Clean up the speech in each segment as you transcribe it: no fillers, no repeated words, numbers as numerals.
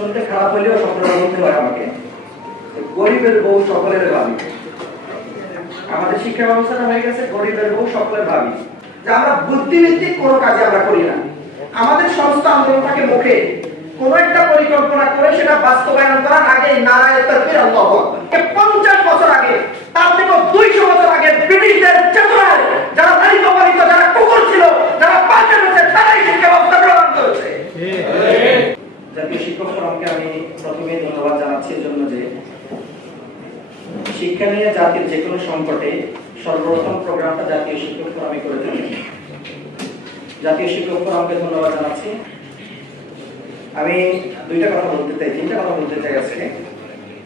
শুনতে খারাপ হলেও স্বপ্নটা বলতে হয় আমাকে। গরিবের বউ সকলের ভাবি। আমাদের শিক্ষা ব্যবস্থাটা হয়ে গেছে গরিবের বউ সকলের ভাবি, যে আমরা বুদ্ধিভিত্তিক কোনো কাজে আমরা করি না। আমাদের সমস্ত আন্দোলনটাকে মুখে কোন একটা পরিকল্পনা করে সেটা বাস্তবায়ন করার আগে নারায়ে তাকবীর আল্লাহু আকবার। 50 বছর আগে, তার থেকে 200 বছর আগে ব্রিটিশদের চেতনায় যারা দলিত পালিত, যারা কুকুর ছিল, যারা পাল্টে গেছে, তারাই শিক্ষা ব্যবস্থা গ্রহণ করেছে। জাতীয় শিক্ষক ফোরামকে আমি প্রথমে ধন্যবাদ জানাচ্ছি এর জন্য যে শিক্ষা নিয়ে জাতির যে কোনো সংকটে সর্বপ্রথম প্রোগ্রামটা জাতীয় শিক্ষক ফোরামে করে থাকে। জাতীয় শিক্ষক ফোরামকে ধন্যবাদ জানাচ্ছি। আমি তিনটা কথা বলতে চাই আজকে।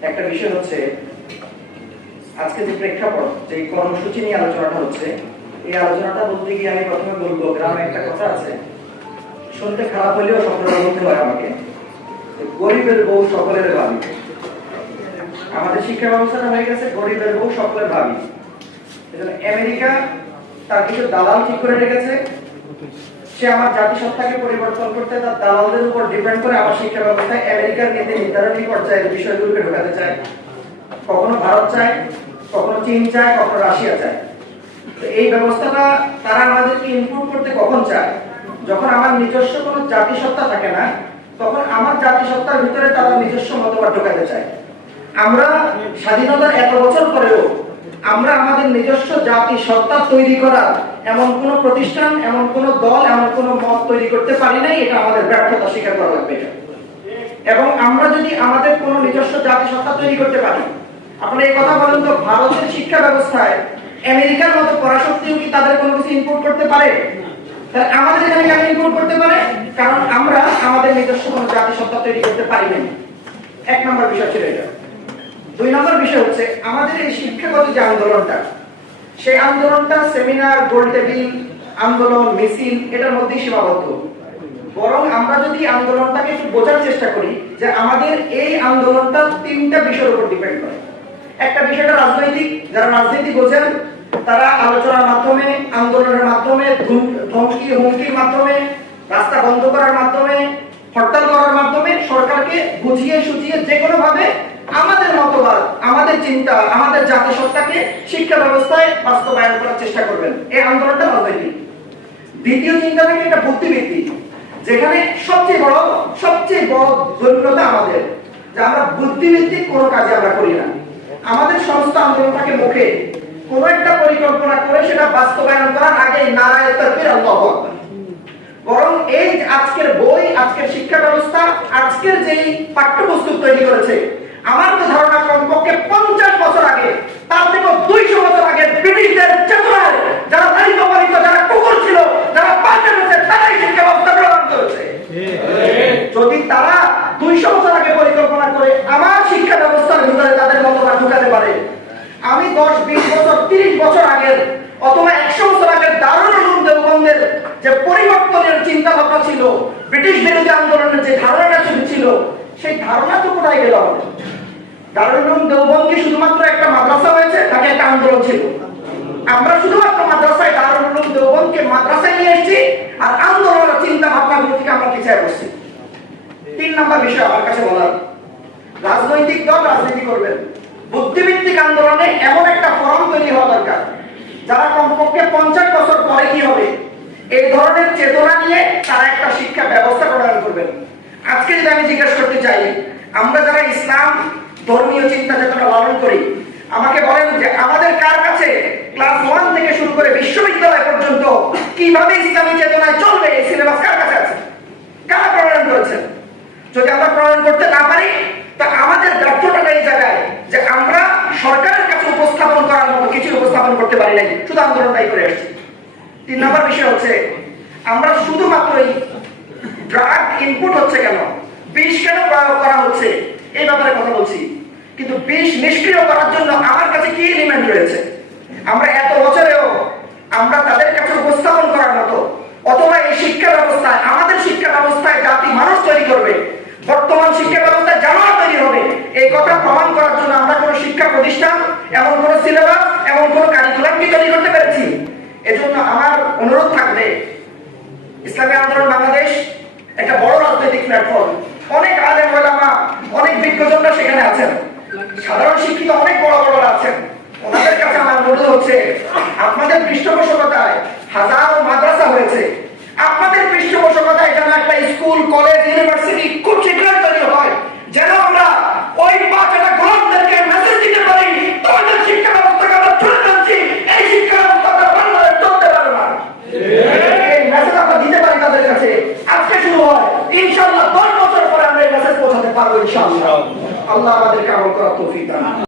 একটা বিষয় হচ্ছে আজকে যে প্রেক্ষাপট, যে কর্মসূচি নিয়ে আলোচনাটা হচ্ছে, এই আলোচনাটা বলতে গিয়ে আমি প্রথমে বলবো, গ্রামে একটা কথা আছে, শুনতে খারাপ হলেও স্বপ্নটা বলতে হয় আমাকে, গরিবের বউ সকলের ভাবি। আমাদের শিক্ষা ব্যবস্থাটা হয়ে গেছে গরিবের বউ সকলের ভাবি। এজন্য আমেরিকা তার কিছু দালাল ঠিক করে রেখেছে, সে আমার জাতিসত্তাকে পরিবর্তন করতে তার দালালদের উপর ডিপেন্ড করে আমার শিক্ষা ব্যবস্থায় আমেরিকার নীতি নির্ধারণী পর্যায়ের বিষয়গুলোকে ঢোকাতে চায়। কখনো ভারত চায়, কখনো চীন চায়, কখনো রাশিয়া চায়। তো এই ব্যবস্থাটা তারা আমাদেরকে ইমপ্রুভ করতে কখন চায়? যখন আমার নিজস্ব কোনো জাতিসত্তা থাকে না, তখন আমার জাতিসত্তার ভিতরে তারা নিজস্ব মতবাদ ঢোকাতে চায়। আমরা স্বাধীনতার এত বছর পরেও আমরা আমাদের নিজস্ব জাতিসত্তা তৈরি করার এমন কোন প্রতিষ্ঠান, এমন কোন দল, এমন কোন মত তৈরি করতে পারি নাই। এটা আমাদের ব্যর্থতা স্বীকার করা লাগবে। এবং আমরা যদি আমাদের কোন নিজস্ব জাতিসত্তা তৈরি করতে পারি, আপনারা এই কথা বলেন তো, ভারতের শিক্ষা ব্যবস্থায় আমেরিকার মতো পরাশক্তিও কি তাদের কোনো কিছু ইনপুট করতে পারে? তাহলে আমাদের এখানে কেন ইনপুট করতে পারে? কারণ আমরা আমাদের নিজস্ব কোনো জাতিসত্তা তৈরি করতে পারি না। এক নম্বর বিষয় ছিল এটা। 2 নম্বর বিষয় হচ্ছে আমাদের এই শিক্ষাগত যে আন্দোলনটা, সেই আন্দোলনটা সেমিনার, গোল টেবিল, আন্দোলন, মিছিল এটার মধ্যেই সীমাবদ্ধ। বরং আমরা যদি আন্দোলনটাকে একটু বোঝার চেষ্টা করি যে আমাদের এই আন্দোলনটা 3টা বিষয়ের উপর ডিপেন্ড করে। একটা বিষয়টা রাজনৈতিক, যারা রাজনীতি বোঝেন তারা আলোচনার মাধ্যমে, আন্দোলনের মাধ্যমে, ধমকি হুমকির মাধ্যমে, রাস্তা বন্ধ করার মাধ্যমে, হরতাল করার মাধ্যমে সরকারকে বুঝিয়ে সুঝিয়ে যে কোনো ভাবে আমাদের মতবাদ, আমাদের চিন্তা, আমাদের জাতিসত্তাকে শিক্ষা ব্যবস্থায় বাস্তবায়ন করার চেষ্টা করবেন। এই আন্দোলনটা রাজনৈতিক। দ্বিতীয় চিন্তা থেকে এটা বুদ্ধিভিত্তিক, যেখানে সবচেয়ে বড় দৈন্যতা আমাদের, যে আমরা বুদ্ধিভিত্তিক কোনো কাজে আমরা করি না। আমাদের সমস্ত আন্দোলনটাকে মুখে কোনো একটা পরিকল্পনা করে সেটা বাস্তবায়ন করার আগে নারায়ে তাকবীর আল্লাহু আকবার। বরং এই আজকের বই, আজকের শিক্ষা ব্যবস্থা, আজকের যেই পাঠ্যপুস্তক তৈরি করেছে, আমার তো ধারণা কমপক্ষে 50 বছর আগে, তার থেকে 200 বছর আগে ব্রিটিশদের চেতনায় যারা দলিত পালিত, যারা কুকুর ছিল, যারা পাল্টে গেছে, তারাই শিক্ষা ব্যবস্থা গ্রহণ করেছে। যদি তারা 200 বছর আগে পরিকল্পনা করে আমার শিক্ষা ব্যবস্থার ভিতরে তাদের মতবাদ ঢুকাতে পারে, আমি 10, 20 বছর, 30 বছর আগের অথবা 100 বছর আগের দারুল উলুম দেওবন্দের যে পরিবর্তনের চিন্তা ভাবনা ছিল, ব্রিটিশ বিরোধী আন্দোলনের যে ধারণাটা ছিল, সেই ধারণা তো কোথায় গেল? দারুল উলুম দেওবন্দ কি শুধুমাত্র একটা মাদ্রাসা হয়েছে, নাকি একটা আন্দোলন ছিল? আমরা শুধুমাত্র মাদ্রাসায় দারুল উলুম দেওবন্দকে মাদ্রাসায় নিয়ে এসেছি, আর আন্দোলনের চিন্তা ভাবনাগুলো থেকে আমরা পিছিয়ে বসছি। 3 নম্বর বিষয় আমার কাছে বলার, রাজনৈতিক দল রাজনীতি করবেন, বুদ্ধিভিত্তিক আন্দোলনে এমন একটা ফোরাম তৈরি হওয়া দরকার যারা কমপক্ষে 50 বছর পরে কি হবে এই ধরনের চেতনা নিয়ে তারা একটা শিক্ষা ব্যবস্থা প্রদান করবেন। আজকে যদি আমি জিজ্ঞেস করতে চাই, আমরা যারা ইসলাম ধর্মীয় চিন্তা চেতনা লালন করি, আমাকে বলেন যে আমাদের কার কাছে ক্লাস 1 থেকে শুরু করে বিশ্ববিদ্যালয় পর্যন্ত কিভাবে ইসলামী চেতনায় চলবে এই সিলেবাস কার কাছে আছে? কারা প্রণয়ন করেছেন? যদি আমরা প্রণয়ন করতে না পারি, তা আমাদের ব্যর্থতা এই জায়গায় যে আমরা সরকারের কাছে উপস্থাপন করার মতো কিছু উপস্থাপন করতে পারি নাই, শুধু আন্দোলনটাই করে আসছি। 3 নম্বর বিষয় হচ্ছে আমরা শুধুমাত্রই ড্রাগ ইনপুট হচ্ছে কেন, বিষ কেন প্রয়োগ করা হচ্ছে এই ব্যাপারে কথা বলছি, কিন্তু বিষ নিষ্ক্রিয় করার জন্য আমার কাছে কি এলিমেন্ট রয়েছে? আমরা এত বছরেও আমরা তাদের কাছে উপস্থাপন করার মতো, অথবা এই শিক্ষা ব্যবস্থায়, আমাদের শিক্ষা ব্যবস্থায় জাতি মানুষ তৈরি করবে, বর্তমান শিক্ষা ব্যবস্থায় জানোয়ার তৈরি হবে, এই কথা প্রমাণ করার জন্য আমরা কোনো শিক্ষা প্রতিষ্ঠান, এমন কোনো সিলেবাস, এমন কোনো কারিকুলাম কি তৈরি করতে পেরেছি? এজন্য আমার অনুরোধ থাকবে, ইসলামী আন্দোলন বাংলাদেশ একটা বড় রাজনৈতিক প্ল্যাটফর্ম, অনেক আলেম ওলামা সেখানে আছেন, সাধারণ শিক্ষিত অনেক বড় বড়রা আছেন, ওনাদের কাছে আমার অনুরোধ হচ্ছে আপনাদের পৃষ্ঠপোষকতায় হাজারো মাদ্রাসা হয়েছে, আপনাদের পৃষ্ঠপোষকতায় যেন একটা স্কুল, কলেজ, ইউনিভার্সিটি খুব শীঘ্রই তৈরি হয়, যেন আমরা ওই পাঁচটা গোলামদেরকে মেসেজ দিতে পারি তোমাদের শিক্ষা ব্যবস্থাকে আমরা তুলে ধরছি, এই শিক্ষা ব্যবস্থা বাংলাদেশ চলতে পারে না। এই মেসেজ আমরা দিতে পারি তাদের কাছে। আজকে শুরু হয়, ইনশাআল্লাহ 10 বছর পরে আমরা এই মেসেজ পৌঁছাতে পারবো ইনশাআল্লাহ। আল্লাহ আমাদেরকে আমল করার তৌফিক দান করুন।